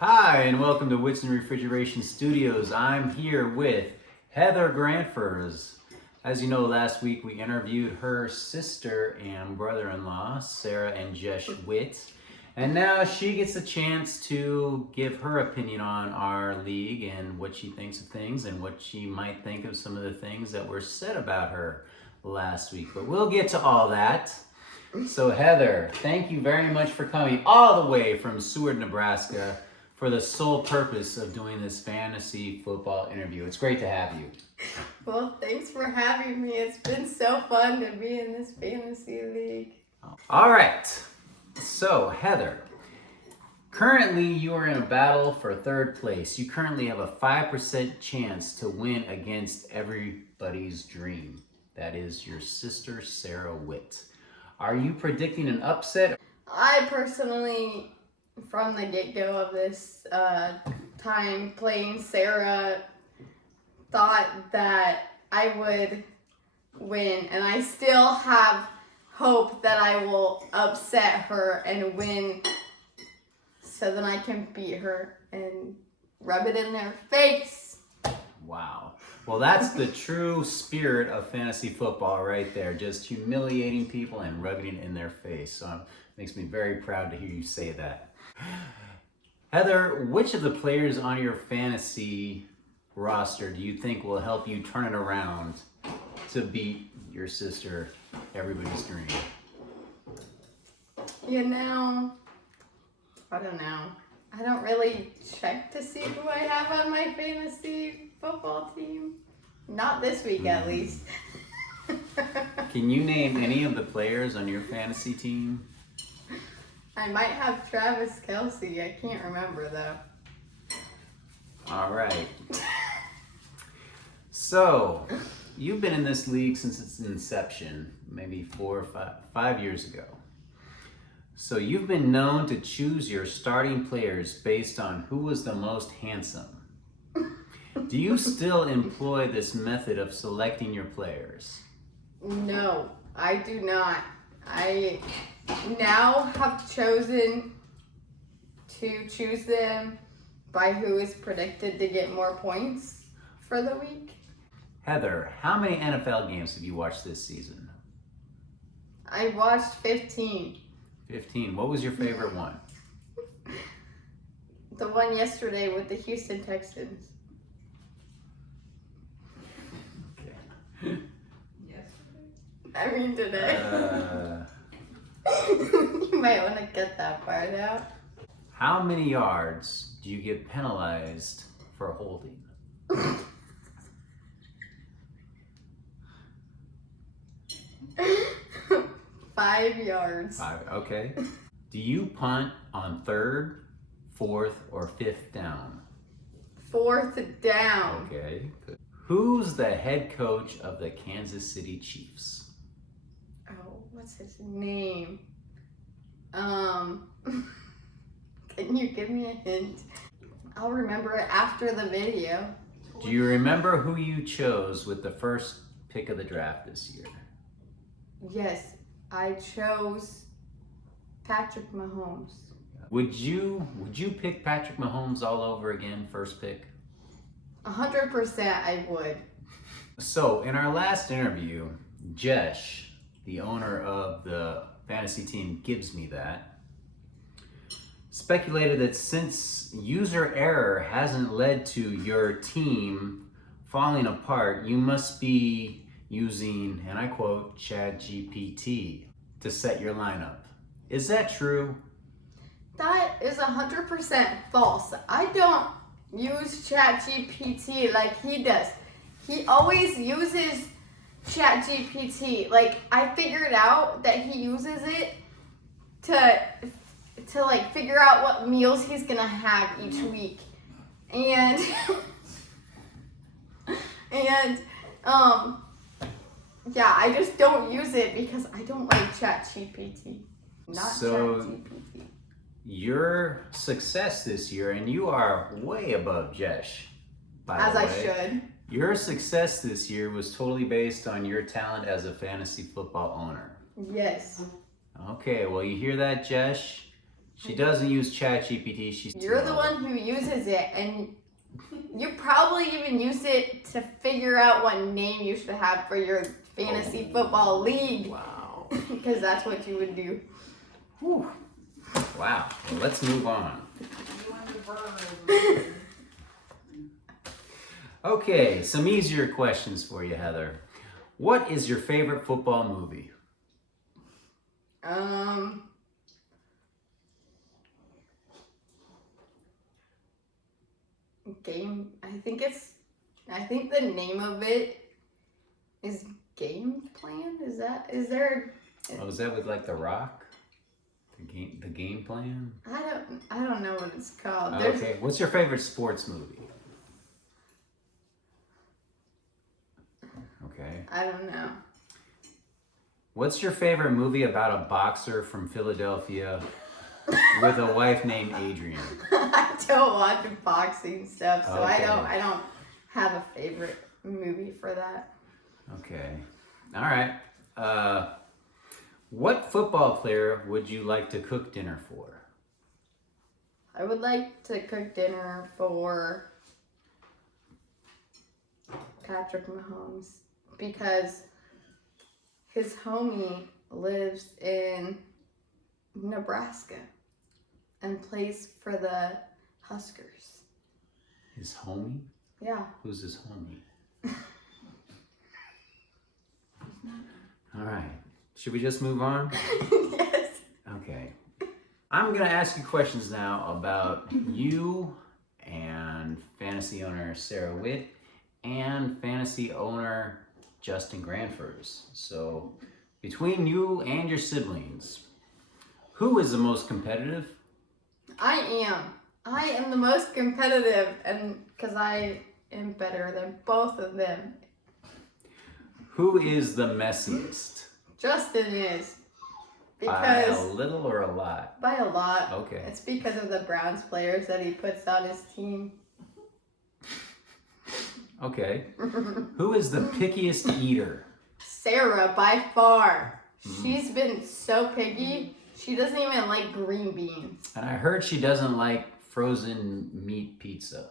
Hi, and welcome to Whitson Refrigeration Studios. I'm here with Heather Grandfors. As you know, last week we interviewed her sister and brother-in-law, Sarah and Jesh Witt. And now she gets a chance to give her opinion on our league and what she thinks of things and what she might think of some of the things that were said about her last week. But we'll get to all that. So Heather, thank you very much for coming all the way from Seward, Nebraska, for the sole purpose of doing this fantasy football interview. It's great to have you. Well, thanks for having me. It's been so fun to be in this fantasy league. All right. So, Heather, currently you are in a battle for third place. You currently have a 5% chance to win against everybody's dream. That is your sister, Sarah Witt. Are you predicting an upset? I personally, from the get-go of this time playing Sarah, thought that I would win, and I still have hope that I will upset her and win so that I can beat her and rub it in their face. Wow. Well, that's the true spirit of fantasy football right there. Just humiliating people and rubbing it in their face. So it makes me very proud to hear you say that. Heather, which of the players on your fantasy roster do you think will help you turn it around to beat your sister, everybody's dream? I don't know. I don't really check to see who I have on my fantasy football team. Not this week, at least. Can you name any of the players on your fantasy team? I might have Travis Kelce. I can't remember, though. All right. So, you've been in this league since its inception, maybe 4 or 5 years ago. So you've been known to choose your starting players based on who was the most handsome. Do you still employ this method of selecting your players? No, I do not. I now have chosen to choose them by who is predicted to get more points for the week. Heather, how many NFL games have you watched this season? I watched 15. 15. What was your favorite one? The one yesterday with the Houston Texans. Okay. I mean today. You might want to cut that part out. How many yards do you get penalized for holding? 5 yards. 5. Okay. Do you punt on 3rd, 4th, or 5th down? 4th down. Okay. Good. Who's the head coach of the Kansas City Chiefs? Oh, what's his name? Can you give me a hint? I'll remember it after the video. Do you remember who you chose with the first pick of the draft this year? Yes, I chose Patrick Mahomes. Would you pick Patrick Mahomes all over again, first pick? 100% I would. So, in our last interview, Jesh, the owner of the fantasy team Gives Me That, speculated that since user error hasn't led to your team falling apart, you must be using, and I quote, ChatGPT to set your lineup. Is that true? That is 100% false. I don't use ChatGPT like he does. He always uses ChatGPT. Like, I figured out that he uses it to like figure out what meals he's gonna have each week. And yeah, I just don't use it because I don't like ChatGPT. Not ChatGPT. Your success this year, and you are way above Jesh, by the way. As I should. Your success this year was totally based on your talent as a fantasy football owner. Yes. Okay, well, you hear that, Jesh? She doesn't use ChatGPT. She's You're the one who uses it, and you probably even use it to figure out what name you should have for your fantasy football league. Wow. Because that's what you would do. Whew. Wow. Well, let's move on. Okay, some easier questions for you, Heather. What is your favorite football movie? I think the name of it is Game Plan. Is there? Oh, is that with like The Rock? The game plan? I don't know what it's called. Okay, what's your favorite sports movie? Okay. I don't know. What's your favorite movie about a boxer from Philadelphia with a wife named Adrian? I don't watch boxing stuff, so Okay. I don't have a favorite movie for that. Okay. All right. What football player would you like to cook dinner for? I would like to cook dinner for Patrick Mahomes because his homie lives in Nebraska and plays for the Huskers. His homie? Yeah. Who's his homie? All right. Should we just move on? Yes. Okay. I'm going to ask you questions now about you and fantasy owner Sarah Witt and fantasy owner Justin Granfers. So, between you and your siblings, who is the most competitive? I am the most competitive, and because I am better than both of them. Who is the messiest? Justin is. By a Because little or a lot? by a lot. Okay. It's because of the Browns players that he puts on his team. Okay. Who is the pickiest eater? Sarah, by far. She's been so picky. She doesn't even like green beans. And I heard she doesn't like frozen meat pizza.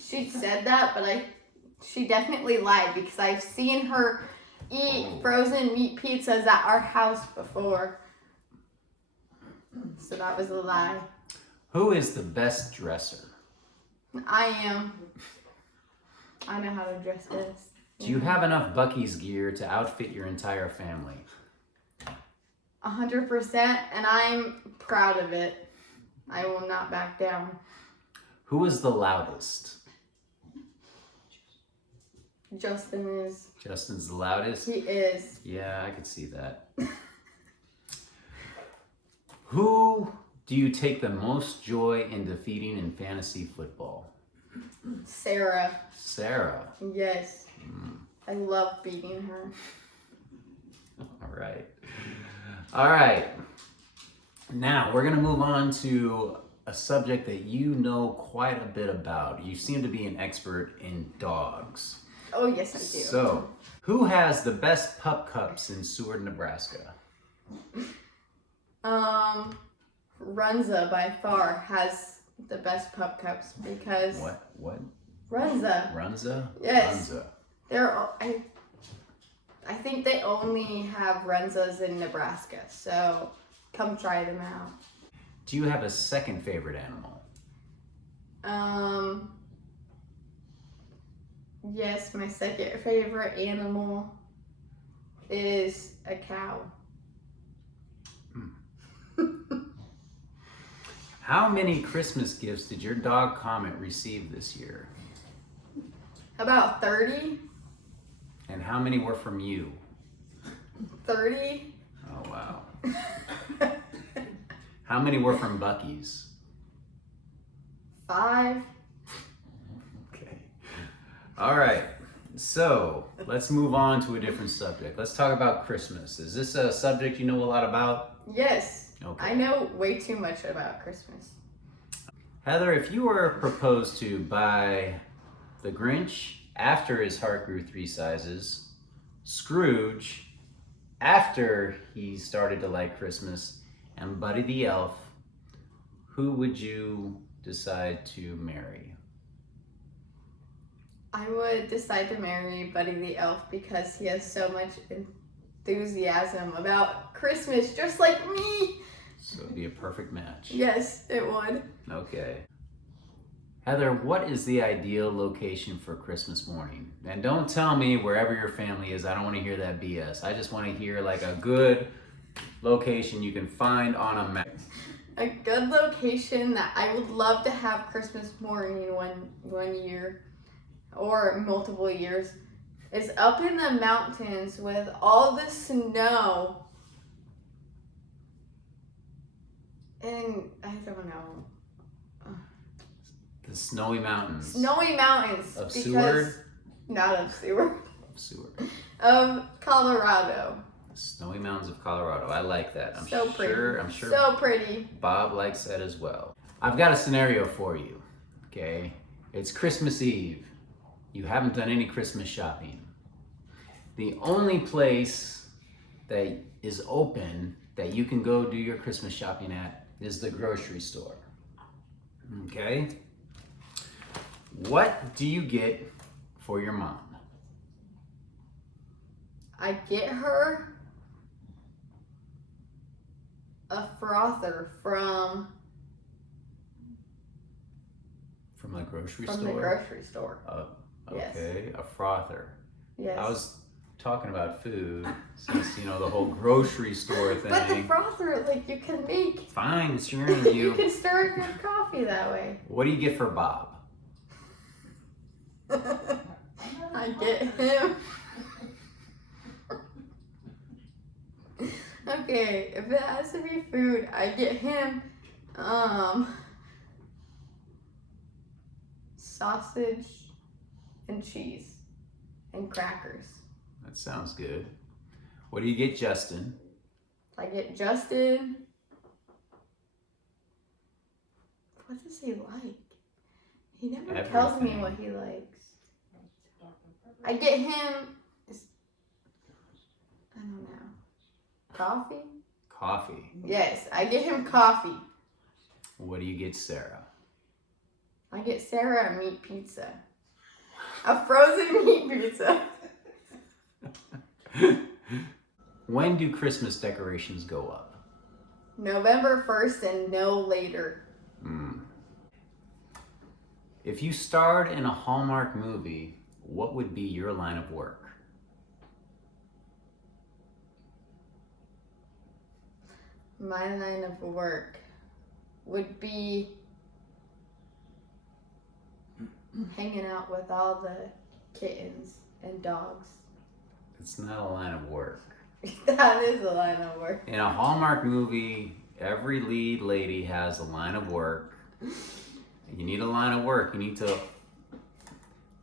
She said that, but she definitely lied because I've seen her eat frozen meat pizzas at our house before. So that was a lie. Who is the best dresser? I am. I know how to dress this. Do you have enough Buc-ee's gear to outfit your entire family? 100%, and I'm proud of it. I will not back down. Who is the loudest? Justin is. Justin's the loudest? He is. Yeah, I could see that. Who do you take the most joy in defeating in fantasy football? Sarah. Sarah. Yes. I love beating her. All right. All right. Now we're going to move on to a subject that you know quite a bit about. You seem to be an expert in dogs. Oh, yes, I do. So, who has the best pup cups in Seward, Nebraska? Runza by far has the best pup cups because What? Runza. Runza? Yes. Runza. I think they only have Runzas in Nebraska, so come try them out. Do you have a second favorite animal? Yes, my second favorite animal is a cow. How many Christmas gifts did your dog Comet receive this year? About 30? And how many were from you? 30? Oh, wow. How many were from Buc-ee's? 5? Okay. All right. So let's move on to a different subject. Let's talk about Christmas. Is this a subject you know a lot about? Yes. Okay. I know way too much about Christmas. Heather, if you were proposed to by the Grinch after his heart grew 3 sizes, Scrooge after he started to like Christmas, and Buddy the Elf who would you decide to marry? I would decide to marry Buddy the Elf because he has so much enthusiasm about Christmas, just like me. So it'd be a perfect match. Yes, it would. Okay. Heather, what is the ideal location for Christmas morning? And don't tell me wherever your family is. I don't want to hear that BS. I just want to hear like a good location you can find on a map. A good location that I would love to have Christmas morning one year or multiple years is up in the mountains with all the snow. And I don't know. The Snowy Mountains. Snowy mountains. Of because- Seward? Not of Seward. Of Seward. Of Colorado. Snowy Mountains of Colorado. I like that. I'm So pretty. sure So pretty. Bob likes that as well. I've got a scenario for you. Okay? It's Christmas Eve. You haven't done any Christmas shopping. The only place that is open that you can go do your Christmas shopping at is the grocery store. Okay? What do you get for your mom? I get her a frother from From the grocery the store? grocery store. Yes. Okay, a frother. Yes. I was talking about food since, the whole grocery store thing. But the frother, like, you can make. Fine, it's your You interview. can stir your coffee that way. What do you get for Bob? I get him. Okay, if it has to be food, I get him sausage and cheese and crackers. That sounds good. What do you get Justin? I get Justin. What does he like? He never tells me Everything. what he likes. I get him. I don't know. Coffee? Coffee. Yes, I get him coffee. What do you get Sarah? I get Sarah a meat pizza. A frozen meat pizza. When do Christmas decorations go up? November 1st and no later. If you starred in a Hallmark movie, what would be your line of work? My line of work would be hanging out with all the kittens and dogs. It's not a line of work. That is a line of work. In a Hallmark movie, every lead lady has a line of work. You need a line of work. You need to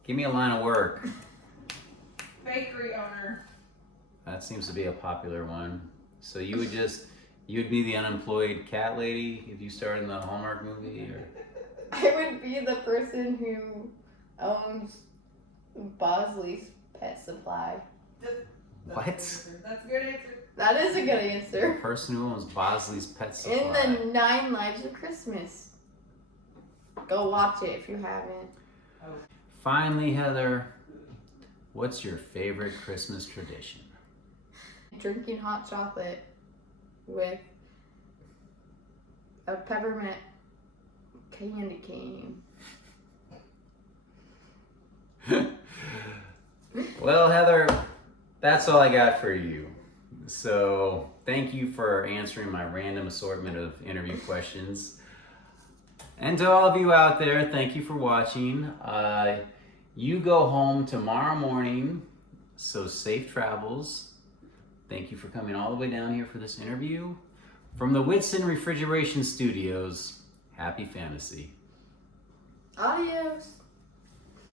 give me a line of work. Bakery owner. That seems to be a popular one. So you'd be the unemployed cat lady if you starred in the Hallmark movie, or I would be the person who owns Bosley's Pet Supply. What? That's a good answer. That is a good the answer. person who owns Bosley's Pet Supply. In the 9 Lives of Christmas. Go watch it if you haven't. Finally, Heather, what's your favorite Christmas tradition? Drinking hot chocolate with a peppermint candy cane. Well, Heather, that's all I got for you. So thank you for answering my random assortment of interview questions. And to all of you out there, thank you for watching. You go home tomorrow morning, so safe travels. Thank you for coming all the way down here for this interview. From the Whitson Refrigeration Studios, happy fantasy. Adios.